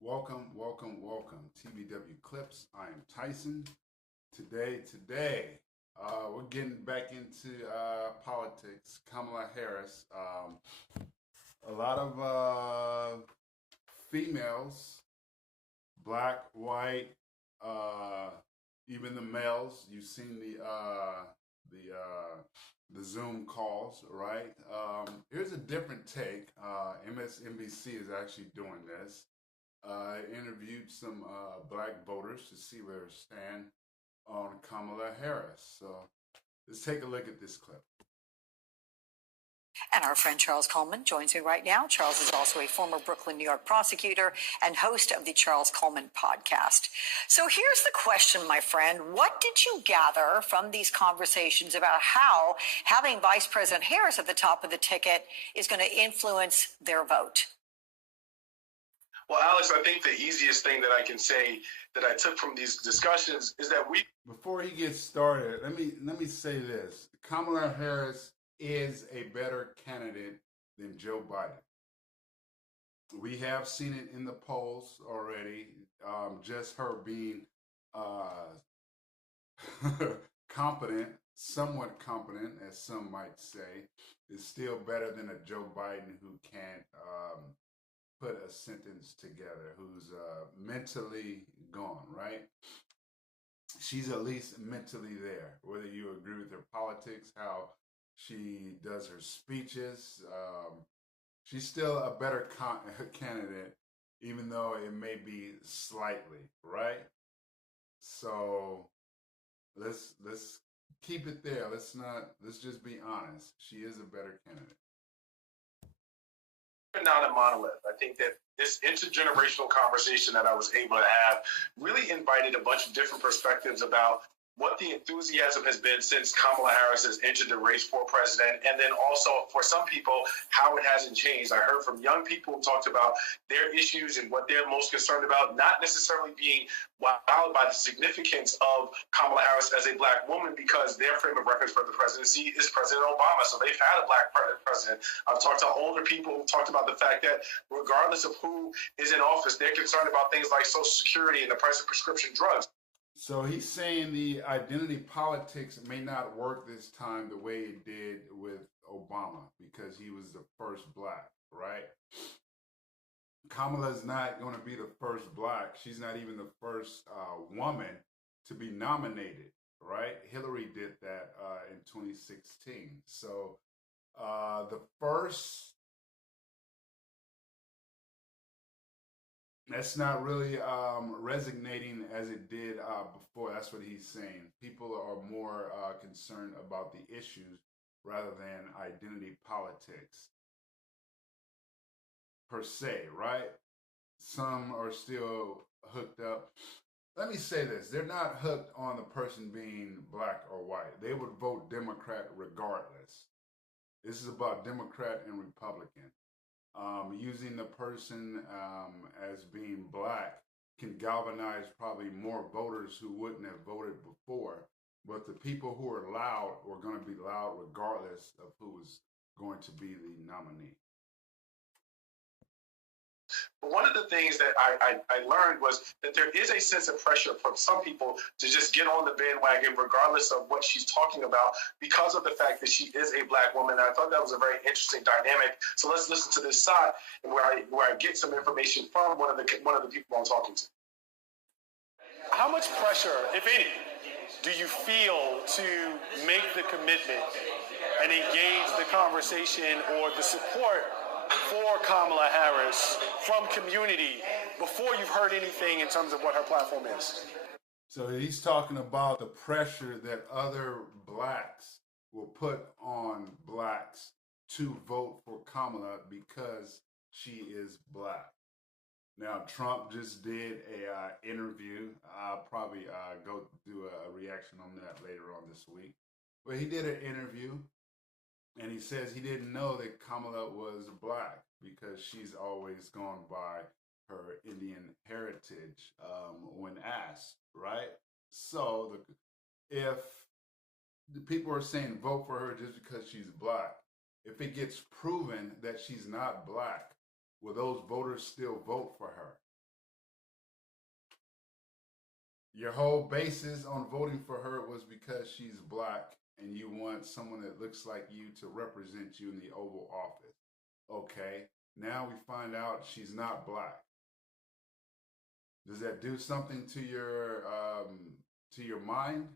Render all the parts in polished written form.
Welcome. TBW Clips. I am Tyson. Today, we're getting back into politics. Kamala Harris. A lot of females, black, white, even the males. You've seen the Zoom calls, right? Here's a different take. MSNBC is actually doing this. Interviewed some black voters to see where they stand on Kamala Harris. So let's take a look at this clip. And our friend Charles Coleman joins me right now. Charles is also a former Brooklyn, New York prosecutor and host of the Charles Coleman podcast. So here's the question, my friend. What did you gather from these conversations about how having Vice President Harris at the top of the ticket is going to influence their vote? Well, Alex, I think the easiest thing that I can say that I took from these discussions is that Before he gets started, let me say this. Kamala Harris is a better candidate than Joe Biden. We have seen it in the polls already. Just her being competent, somewhat competent, as some might say, is still better than a Joe Biden who can't put a sentence together, who's mentally gone, right? She's at least mentally there, whether you agree with her politics, how she does her speeches. She's still a better candidate, even though it may be slightly, right? So let's keep it there. Let's just be honest. She is a better candidate. not a monolith. I think that this intergenerational conversation that I was able to have really invited a bunch of different perspectives about what the enthusiasm has been since Kamala Harris has entered the race for president, and then also for some people, how it hasn't changed. I heard from young people who talked about their issues and what they're most concerned about, not necessarily being wowed by the significance of Kamala Harris as a black woman, because their frame of reference for the presidency is President Obama. So they've had a black president. I've talked to older people who talked about the fact that regardless of who is in office, they're concerned about things like Social Security and the price of prescription drugs. So he's saying the identity politics may not work this time the way it did with Obama because he was the first black, right? Kamala's not going to be the first black. She's not even the first woman to be nominated, right? Hillary did that in 2016. So the first... That's not really resonating as it did before. That's what he's saying. People are more concerned about the issues rather than identity politics per se, right? Some are still hooked up. Let me say this. They're not hooked on the person being black or white. They would vote Democrat regardless. This is about Democrat and Republican. Using the person as being black can galvanize probably more voters who wouldn't have voted before. But the people who are loud are going to be loud regardless of who is going to be the nominee. One of the things that I learned was that there is a sense of pressure from some people to just get on the bandwagon regardless of what she's talking about because of the fact that she is a black woman. And I thought that was a very interesting dynamic. So let's listen to this side and where I get some information from one of the people I'm talking to. How much pressure, if any, do you feel to make the commitment and engage the conversation or the support for Kamala Harris from community before you've heard anything in terms of what her platform is? So he's talking about the pressure that other blacks will put on blacks to vote for Kamala because she is black. Now, Trump just did a interview. I'll probably go do a reaction on that later on this week. But he did an interview. And he says he didn't know that Kamala was black because she's always gone by her Indian heritage when asked, right? So if the people are saying vote for her just because she's black, if it gets proven that she's not black, will those voters still vote for her? Your whole basis on voting for her was because she's black and you want someone that looks like you to represent you in the Oval Office. Okay, now we find out she's not black. Does that do something to your mind?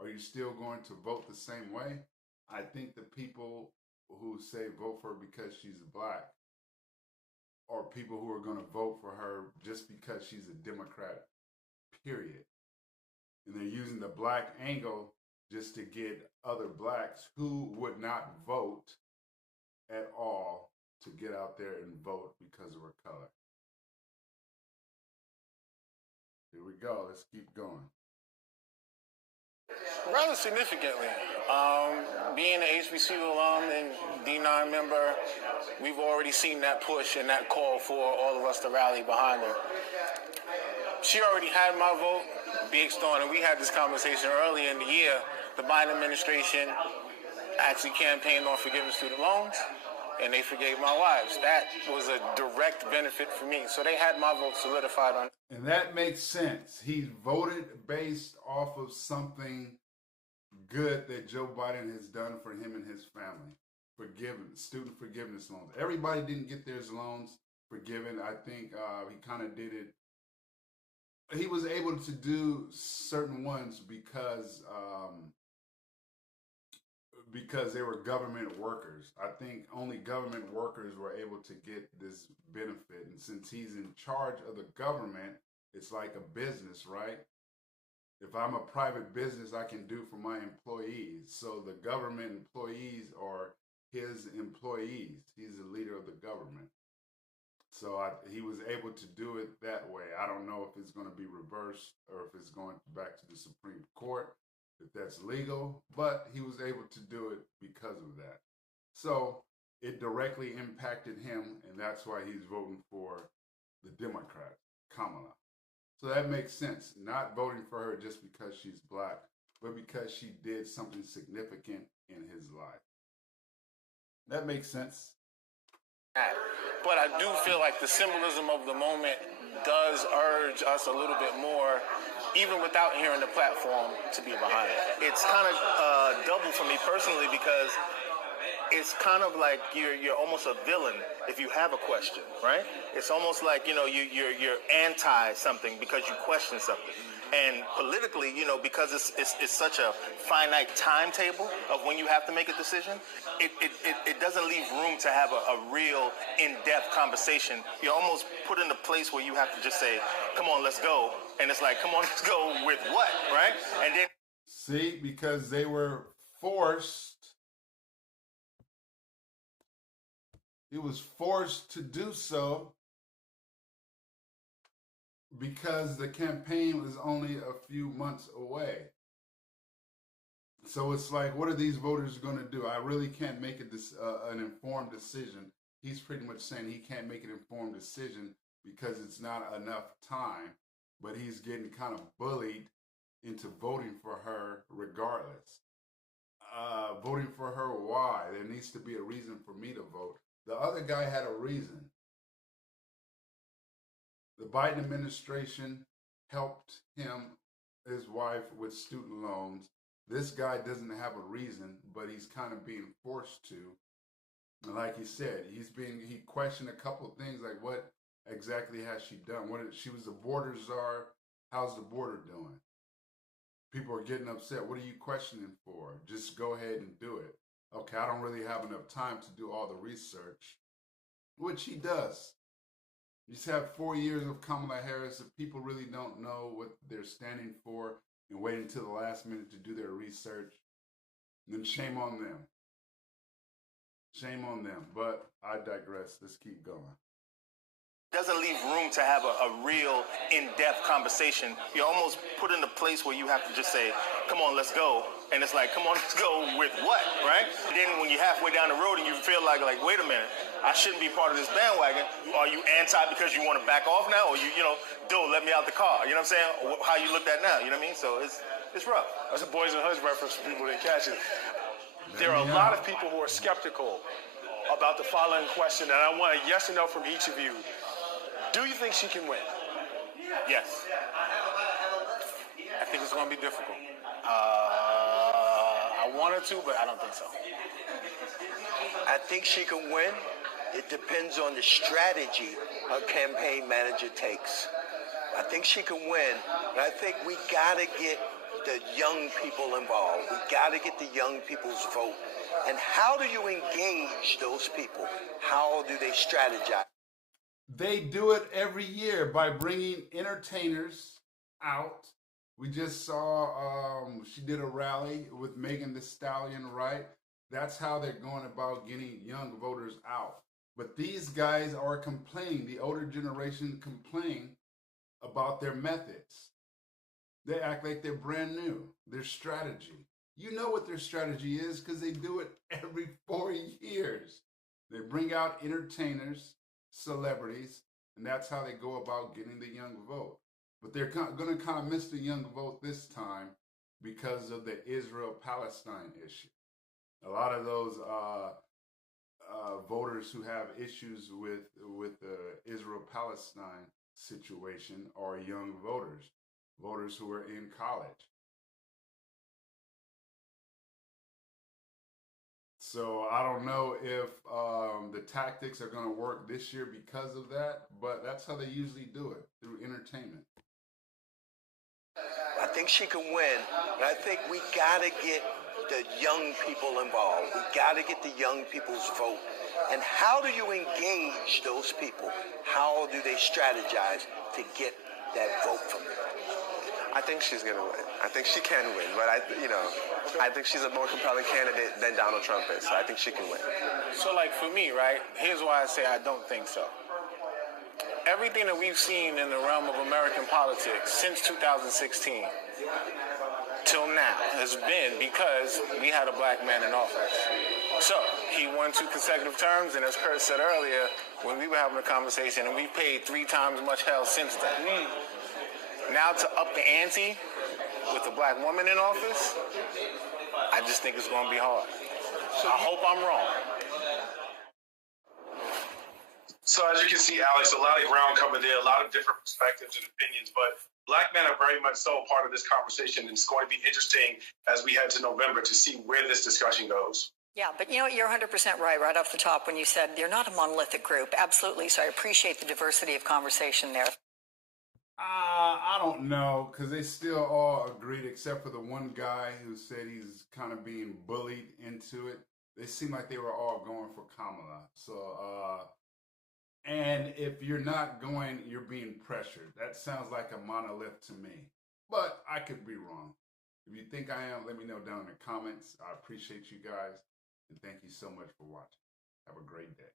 Are you still going to vote the same way? I think the people who say vote for her because she's black are people who are going to vote for her just because she's a Democrat, period. And they're using the black angle just to get other blacks who would not vote at all to get out there and vote because of her color. Here we go. Let's keep going. Rather significantly, being an HBCU alum and D9 member, we've already seen that push and that call for all of us to rally behind her. She already had my vote based on, and we had this conversation early in the year, the Biden administration actually campaigned on forgiving student loans, and they forgave my wives. That was a direct benefit for me. So they had my vote solidified on. And that makes sense. He voted based off of something good that Joe Biden has done for him and his family. Student forgiveness loans. Everybody didn't get their loans forgiven. I think he kind of did it. He was able to do certain ones because they were government workers. I think only government workers were able to get this benefit. And since he's in charge of the government, it's like a business, right? If I'm a private business, I can do for my employees. So the government employees are his employees. He's the leader of the government. So he was able to do it that way. I don't know if it's going to be reversed or if it's going back to the Supreme Court, if that's legal, but he was able to do it because of that. So it directly impacted him, and that's why he's voting for the Democrat, Kamala. So that makes sense, not voting for her just because she's black, but because she did something significant in his life. That makes sense. But I do feel like the symbolism of the moment does urge us a little bit more, even without hearing the platform, to be behind it. It's kind of double for me personally because it's kind of like you're almost a villain if you have a question, right? It's almost like, you're anti something because you question something. And politically, because it's such a finite timetable of when you have to make a decision, it doesn't leave room to have a real in-depth conversation. You're almost put in a place where you have to just say, come on, let's go. And it's like, come on, let's go with what, right? And then... See, because they were forced. He was forced to do so because the campaign was only a few months away. So it's like, what are these voters going to do? I really can't make an informed decision. He's pretty much saying he can't make an informed decision because it's not enough time, but he's getting kind of bullied into voting for her regardless. Voting for her, why? There needs to be a reason for me to vote. The other guy had a reason. The Biden administration helped him, his wife, with student loans. This guy doesn't have a reason, but he's kind of being forced to. And like he said, he questioned a couple of things like, what exactly has she done? She was the border czar. How's the border doing? People are getting upset. What are you questioning for? Just go ahead and do it. Okay, I don't really have enough time to do all the research, which he does. You just have 4 years of Kamala Harris. If people really don't know what they're standing for and wait until the last minute to do their research, then shame on them. Shame on them. But I digress. Let's keep going. Doesn't leave room to have a real in-depth conversation. You're almost put in a place where you have to just say, come on, let's go. And it's like, come on, let's go with what, right? And then when you're halfway down the road and you feel like, wait a minute, I shouldn't be part of this bandwagon. Are you anti because you want to back off now? Or dude, let me out the car. You know what I'm saying? How you looked at now, you know what I mean? So it's rough. That's a Boys and Hoods reference for people that catch it. There are a lot of people who are skeptical about the following question, and I want a yes or no from each of you. Do you think she can win? Yes. I think it's going to be difficult. I wanted to, but I don't think so. I think she can win. It depends on the strategy a campaign manager takes. I think she can win, but I think we got to get the young people involved. We got to get the young people's vote. And how do you engage those people? How do they strategize? They do it every year by bringing entertainers out. We just saw she did a rally with Megan Thee Stallion, right? That's how they're going about getting young voters out. But these guys are complaining, the older generation complain about their methods. They act like they're brand new, their strategy. You know what their strategy is because they do it every 4 years. They bring out entertainers, celebrities, and that's how they go about getting the young vote. But they're going to kind of miss the young vote this time because of the Israel-Palestine issue. A lot of those voters who have issues with the Israel-Palestine situation are young voters who are in college. So I don't know if the tactics are going to work this year because of that, but that's how they usually do it, through entertainment. I think she can win, but I think we got to get the young people involved. We got to get the young people's vote. And how do you engage those people? How do they strategize to get that vote from them? I think she's going to win. I think she can win, but I think she's a more compelling candidate than Donald Trump is, so I think she can win. So, like, for me, right, here's why I say I don't think so. Everything that we've seen in the realm of American politics since 2016 till now has been because we had a black man in office. So he won 2 consecutive terms, and as Kurt said earlier, when we were having a conversation, and we paid 3 times much hell since then. Now to up the ante with a black woman in office, I just think it's going to be hard. I hope I'm wrong. So as you can see, Alex, a lot of ground covered there, a lot of different perspectives and opinions, but black men are very much so part of this conversation, and it's going to be interesting as we head to November to see where this discussion goes. Yeah, but you know, you're 100% right off the top when you said you're not a monolithic group. Absolutely. So I appreciate the diversity of conversation there. I don't know, because they still all agreed except for the one guy who said he's kind of being bullied into it. They seem like they were all going for Kamala. So, and if you're not going, you're being pressured. That sounds like a monolith to me, but I could be wrong. If you think I am, let me know down in the comments. I appreciate you guys, and thank you so much for watching. Have a great day.